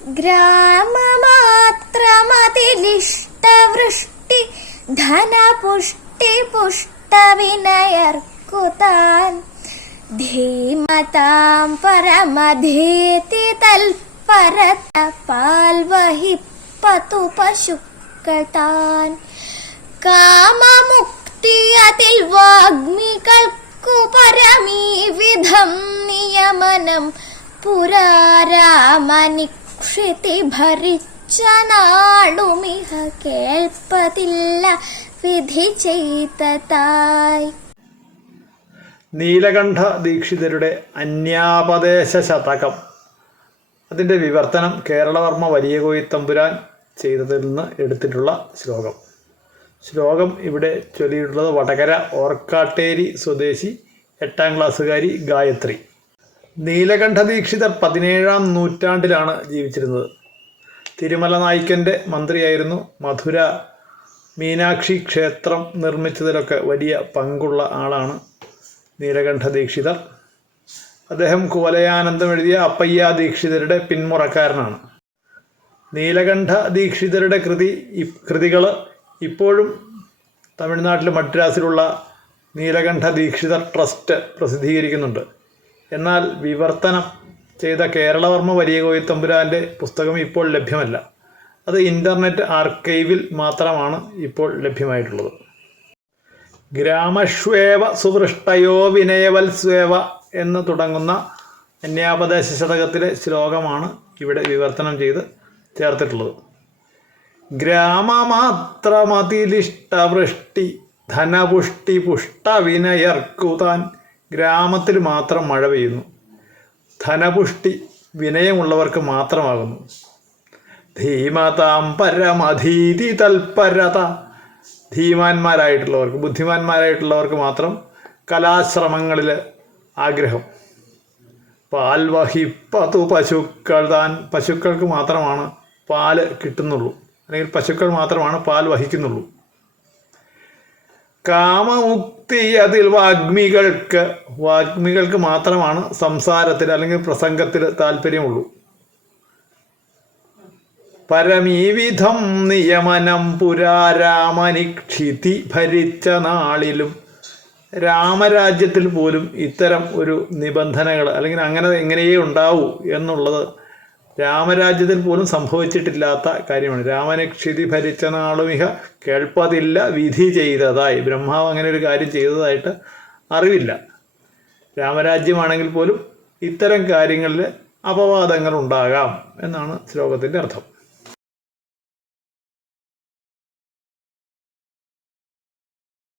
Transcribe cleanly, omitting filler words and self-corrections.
ഗ്രാമമാത്രമതിലിഷ്ടവൃഷ്ടി ധനപുഷ്ടി പുഷ്ടവിനയർക്കുതാൻ ധീമതാം പരമധീതി തൽപരത പാൽവഹിപ്പതു പശുക്കളാൻ കാമമുക്തി അതിൽ വാഗ്മികൾക്കു പരമീ വിധം നിയമനം പുരാരാമനിക്ഷിതി ഭരിച്ച നാളുമിഹ കേൾപ്പതില്ല വിധി ചെയ്തതായി. നീലകണ്ഠ ദീക്ഷിതരുടെ അന്യാപദേശ ശതകം, അതിൻ്റെ വിവർത്തനം കേരളവർമ്മ വലിയ കോയിത്തമ്പുരാൻ ചെയ്തതിൽ നിന്ന് എടുത്തിട്ടുള്ള ശ്ലോകം. ശ്ലോകം ഇവിടെ ചൊല്ലിയിട്ടുള്ളത് വടകര ഓർക്കാട്ടേരി സ്വദേശി 8ാം ക്ലാസ്സുകാരി ഗായത്രി. നീലകണ്ഠ ദീക്ഷിതർ 17ാം നൂറ്റാണ്ടിലാണ് ജീവിച്ചിരുന്നത്. തിരുമല നായ്ക്കൻ്റെ മന്ത്രിയായിരുന്നു. മധുര മീനാക്ഷി ക്ഷേത്രം നിർമ്മിച്ചതിലൊക്കെ വലിയ പങ്കുള്ള ആളാണ് നീലകണ്ഠ ദീക്ഷിതർ. അദ്ദേഹം കുവലയാനന്ദം എഴുതിയ അപ്പയ്യ ദീക്ഷിതരുടെ പിന്മുറക്കാരനാണ്. നീലകണ്ഠ ദീക്ഷിതരുടെ കൃതികൾ ഇപ്പോഴും തമിഴ്നാട്ടിൽ മദ്രാസിലുള്ള നീലകണ്ഠ ദീക്ഷിതർ ട്രസ്റ്റ് പ്രസിദ്ധീകരിക്കുന്നുണ്ട്. എന്നാൽ വിവർത്തനം ചെയ്ത കേരളവർമ്മ വലിയ കോയിത്തമ്പുരാൻ്റെ പുസ്തകം ഇപ്പോൾ ലഭ്യമല്ല. അത് ഇൻ്റർനെറ്റ് ആർക്കൈവിൽ മാത്രമാണ് ഇപ്പോൾ ലഭ്യമായിട്ടുള്ളത്. ഗ്രാമഷ്വേവ സുവൃഷ്ടയോ വിനയവത്സ്വേവ എന്ന് തുടങ്ങുന്ന അന്യാപദേശ ശതകത്തിലെ ശ്ലോകമാണ് ഇവിടെ വിവർത്തനം ചെയ്ത് ചേർത്തിട്ടുള്ളത്. ഗ്രാമമാത്രമതിലിഷ്ടവൃഷ്ടി ധനപുഷ്ടി പുഷ്ടവിനയർക്കുതാൻ. ഗ്രാമത്തിൽ മാത്രം മഴ പെയ്യുന്നു, ധനപുഷ്ടി വിനയമുള്ളവർക്ക് മാത്രമാകുന്നു. ധീമതാം പരമധീതി തൽപരത. ധീമാന്മാരായിട്ടുള്ളവർക്ക്, ബുദ്ധിമാന്മാരായിട്ടുള്ളവർക്ക് മാത്രം കലാശ്രമങ്ങളിൽ ആഗ്രഹം. പാൽ വഹിപ്പതു പശുക്കൾ താൻ. പശുക്കൾക്ക് മാത്രമാണ് പാല് കിട്ടുന്നുള്ളൂ, അല്ലെങ്കിൽ പശുക്കൾ മാത്രമാണ് പാൽ വഹിക്കുന്നുള്ളൂ. കാമമുക്തി അതിൽ വാഗ്മികൾക്ക് മാത്രമാണ് സംസാരത്തിൽ അല്ലെങ്കിൽ പ്രസംഗത്തിൽ താല്പര്യമുള്ളൂ. പരമീവിധം നിയമനം പുരാരാമനിക്ഷിതി ഭരിച്ച നാളിലും. രാമരാജ്യത്തിൽ പോലും ഇത്തരം ഒരു നിബന്ധനകൾ അല്ലെങ്കിൽ എങ്ങനെയേ ഉണ്ടാവൂ എന്നുള്ളത് രാമരാജ്യത്തിൽ പോലും സംഭവിച്ചിട്ടില്ലാത്ത കാര്യമാണ്. രാമനിക്ഷിതി ഭരിച്ച നാളുമിഹ കേൾപ്പതില്ല വിധി ചെയ്തതായി. ബ്രഹ്മാവ് അങ്ങനെ ഒരു കാര്യം ചെയ്തതായിട്ട് അറിവില്ല. രാമരാജ്യമാണെങ്കിൽ പോലും ഇത്തരം കാര്യങ്ങളിൽ അപവാദങ്ങൾ ഉണ്ടാകാം എന്നാണ് ശ്ലോകത്തിൻ്റെ അർത്ഥം.